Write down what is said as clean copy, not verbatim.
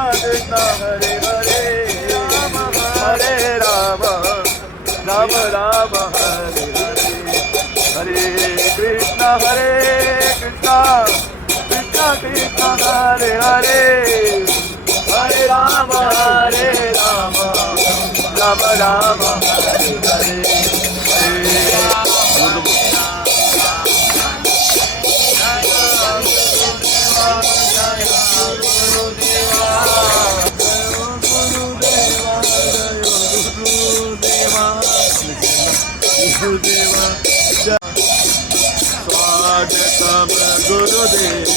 Krishna Hare Hare Ram Hare Ram Ram Ram Hare Hare Hare Krishna Krishna Krishna Hare Hare Hare Ram Ram Ram Hare Hare Gurudeva Swagatam Gurudev